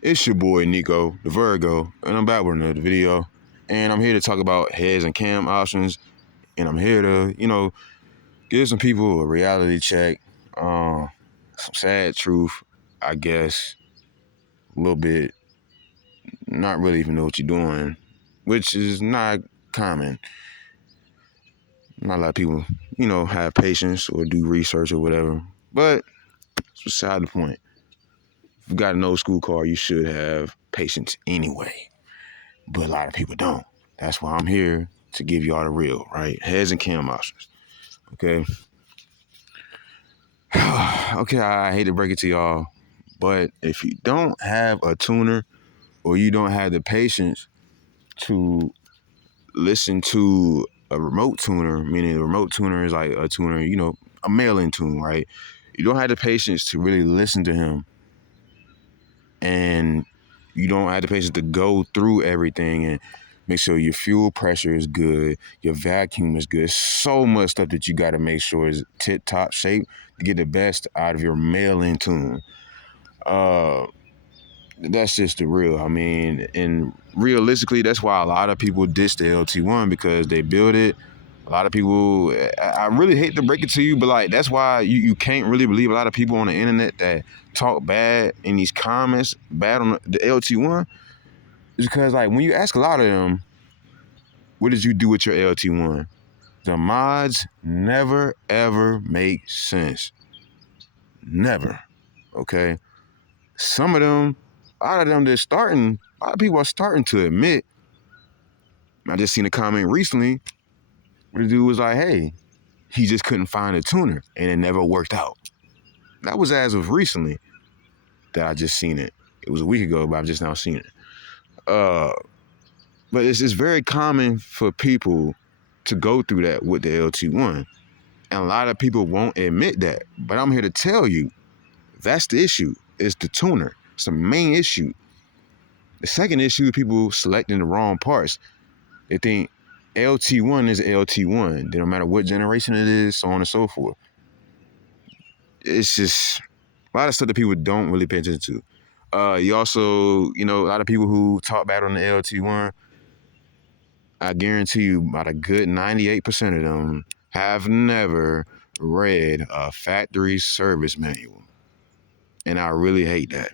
It's your boy Nico, the Virgo, and I'm back with another video. And I'm here to talk about heads and cam options. And I'm here to, give some people a reality check. Some sad truth, I guess. A little bit, not really even know what you're doing, which is not common. Not a lot of people, have patience or do research or whatever. But it's beside the point. If you got an old school car, you should have patience anyway. But a lot of people don't. That's why I'm here to give y'all the real, right? Heads and cam options. Okay. Okay, I hate to break it to y'all, but if you don't have a tuner or you don't have the patience to listen to a remote tuner, meaning a remote tuner is like a tuner, a mail-in tune, right? You don't have the patience to really listen to him, and you don't have the patience to go through everything and make sure your fuel pressure is good, your vacuum is good. So much stuff that you got to make sure is tip-top shape to get the best out of your mail-in tune. Uh, that's just the real. I mean, and realistically, that's why a lot of people diss the LT1 because they build it. A lot of people, I really hate to break it to you, but like that's why you can't really believe a lot of people on the internet that talk bad in these comments, bad on the LT1. Is because like when you ask a lot of them, what did you do with your LT1? The mods never ever make sense. Never. Okay. Some of them, a lot of them a lot of people are starting to admit. I just seen a comment recently where the dude was like, hey, he just couldn't find a tuner and it never worked out. That was as of recently that I just seen it. It was a week ago, but I've just now seen it. But it's very common for people to go through that with the LT1. And a lot of people won't admit that. But I'm here to tell you, that's the issue. It's the tuner. It's the main issue. The second issue is people selecting the wrong parts. They think LT1 is LT1. They don't matter what generation it is, so on and so forth. It's just a lot of stuff that people don't really pay attention to. You also, a lot of people who talk bad on the LT1, I guarantee you about a good 98% of them have never read a factory service manual. And I really hate that.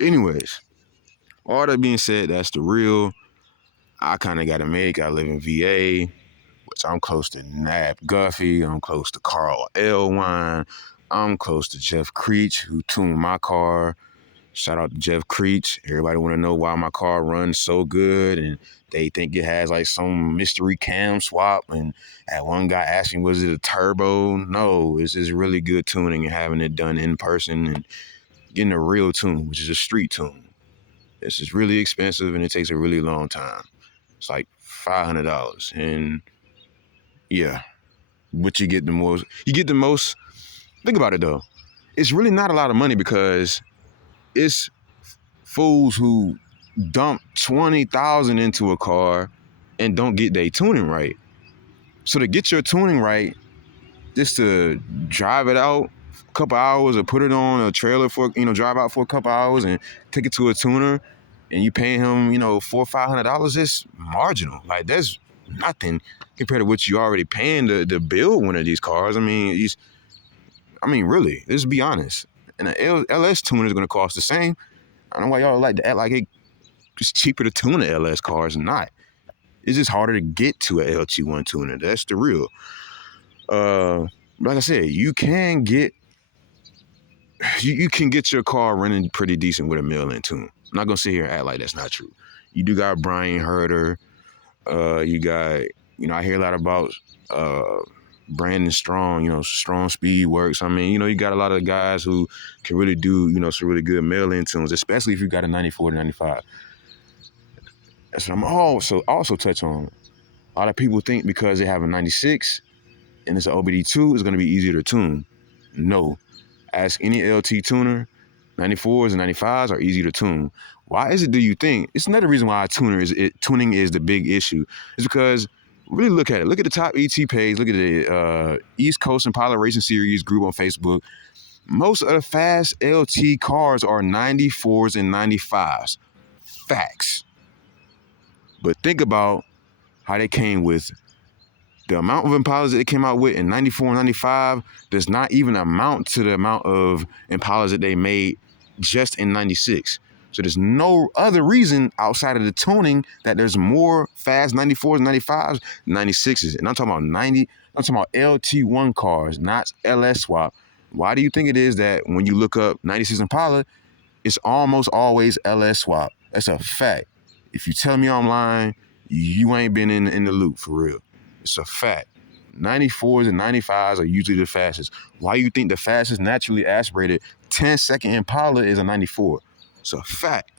Anyways, all that being said, that's the real. I kind of got to make. I live in VA, which I'm close to Nab Guffey. I'm close to Carl Elwine. I'm close to Jeff Creech, who tuned my car. Shout out to Jeff Creech. Everybody want to know why my car runs so good, and they think it has like some mystery cam swap. And that one guy asked me, was it a turbo? No, it's just really good tuning and having it done in person and getting a real tune, which is a street tune. It's just really expensive and it takes a really long time. It's like $500, and yeah, but you get the most. You get the most. Think about it though. It's really not a lot of money because it's fools who dump 20,000 into a car and don't get their tuning right. So to get your tuning right, just to drive it out a couple hours or put it on a trailer for, drive out for a couple hours and take it to a tuner and you pay him, $400-500, it's marginal. Like that's nothing compared to what you already paying to build one of these cars. Really, let's be honest. And an LS tuner is going to cost the same. I don't know why y'all like to act like it's cheaper to tune an LS car. It's not. It's just harder to get to a LT1 tuner. That's the real. Like I said, you can get your car running pretty decent with a mill-in tune. I'm not gonna sit here and act like that's not true. You do got Brian Herder. You got, I hear a lot about Brandon Strong, Strong Speed Works. You got a lot of guys who can really do, some really good mail-in tunes, especially if you got a 94 to 95. That's what I'm also touch on. A lot of people think because they have a 96 and it's an OBD2, it's going to be easier to tune. No. Ask any LT tuner, 94s and 95s are easy to tune. Why is it, do you think? It's another reason why tuning is the big issue. It's because really look at it. Look at the top ET page. Look at the East Coast Impala Racing Series group on Facebook. Most of the fast LT cars are 94s and 95s. Facts. But think about how they came with the amount of Impalas that they came out with in 94 and 95 does not even amount to the amount of Impalas that they made just in 96. So there's no other reason outside of the tuning that there's more fast 94s, 95s, 96s. And I'm talking about I'm talking about LT1 cars, not LS swap. Why do you think it is that when you look up 96 Impala, it's almost always LS swap? That's a fact. If you tell me I'm lying, you ain't been in the loop for real. It's a fact. 94s and 95s are usually the fastest. Why you think the fastest naturally aspirated 10-second Impala is a 94? It's a fact.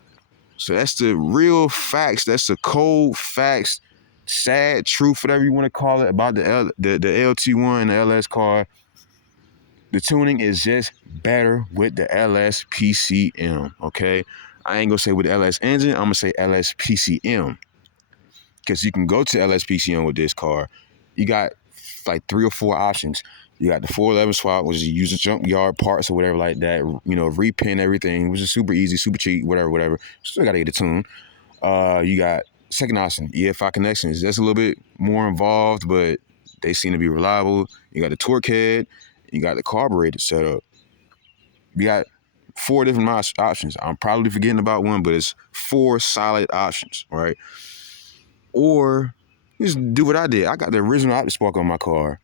So that's the real facts. That's the cold facts, sad truth, whatever you want to call it, about the LT1 and the LS car. The tuning is just better with the LS PCM, okay? I ain't gonna say with the LS engine, I'm gonna say LS PCM. Because you can go to LS PCM with this car. You got like 3 or 4 options. You got the 411 swap, which is you use the junkyard parts or whatever like that, repin everything, which is super easy, super cheap, whatever. Still gotta get the tune. You got second option, EFI connections. That's a little bit more involved, but they seem to be reliable. You got the torque head, you got the carburetor setup. You got 4 different options. I'm probably forgetting about one, but it's 4 solid options, right? Or just do what I did. I got the original OptiSpark on my car,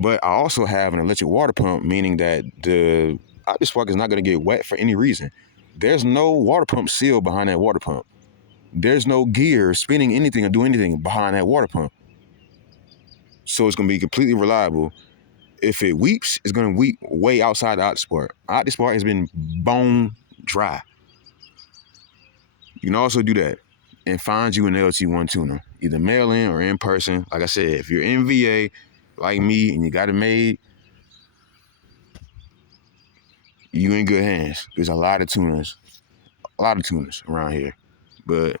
but I also have an electric water pump, meaning that the OptiSpark is not going to get wet for any reason. There's no water pump seal behind that water pump. There's no gear spinning anything or doing anything behind that water pump. So it's going to be completely reliable. If it weeps, it's going to weep way outside the OptiSpark. OptiSpark has been bone dry. You can also do that and find you an LT1 tuner, either mail in or in person. Like I said, if you're in VA like me and you got it made, you in good hands. There's a lot of tuners around here. But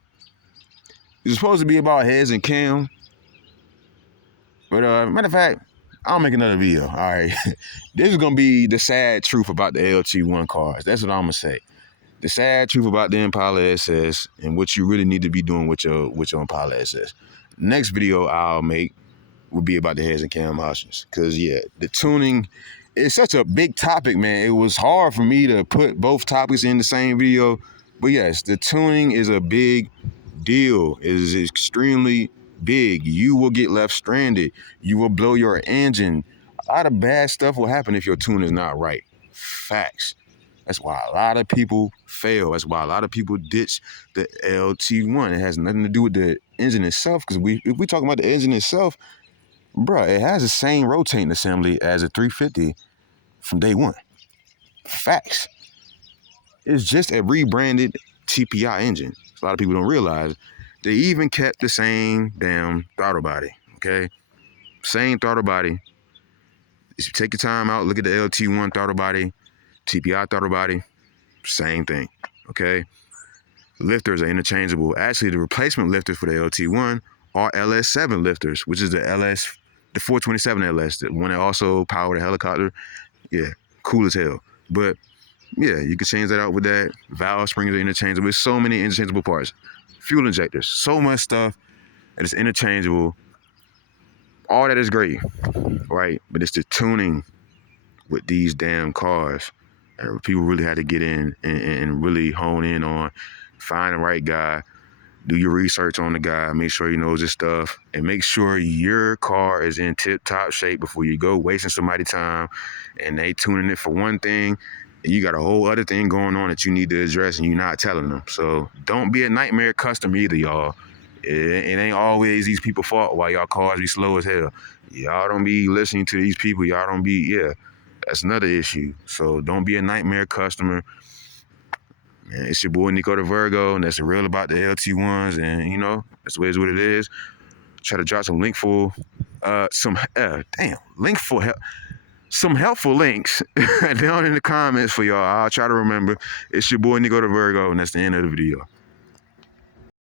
it's supposed to be about heads and cam. But matter of fact, I'll make another video. All right. This is gonna be the sad truth about the LT1 cars. That's what I'm gonna say. The sad truth about the Impala SS and what you really need to be doing with your Impala SS. Next video I'll make will be about the heads and cam options. Cause yeah, the tuning is such a big topic, man. It was hard for me to put both topics in the same video. But yes, the tuning is a big deal. It is extremely big. You will get left stranded. You will blow your engine. A lot of bad stuff will happen if your tune is not right. Facts. That's why a lot of people fail. That's why a lot of people ditch the LT1. It has nothing to do with the engine itself. Because if we talk about the engine itself, bruh, it has the same rotating assembly as a 350 from day one. Facts. It's just a rebranded TPI engine. A lot of people don't realize they even kept the same damn throttle body, okay? Same throttle body. If you take your time out, look at the LT1 throttle body, TPI throttle body, same thing, okay? Lifters are interchangeable. Actually, the replacement lifters for the LT1 are LS7 lifters, which is the 427 LS, the one that also powered a helicopter. Yeah, cool as hell. But yeah, you can change that out with that. Valve springs are interchangeable. There's so many interchangeable parts. Fuel injectors, so much stuff that is interchangeable. All that is great, right? But it's the tuning with these damn cars. And people really had to get in and really hone in on, find the right guy, do your research on the guy, make sure he knows his stuff, and make sure your car is in tip-top shape before you go wasting somebody's time and they tuning it for one thing, and you got a whole other thing going on that you need to address and you're not telling them. So don't be a nightmare customer either, y'all. It ain't always these people's fault why y'all cars be slow as hell. Y'all don't be listening to these people. Y'all don't be, that's another issue. So don't be a nightmare customer. Man, it's your boy Nico the Virgo, and that's the real about the LT1s, and that's what it is. Try to drop some some helpful links down in the comments for y'all. I'll try to remember. It's your boy Nico the Virgo, and that's the end of the video.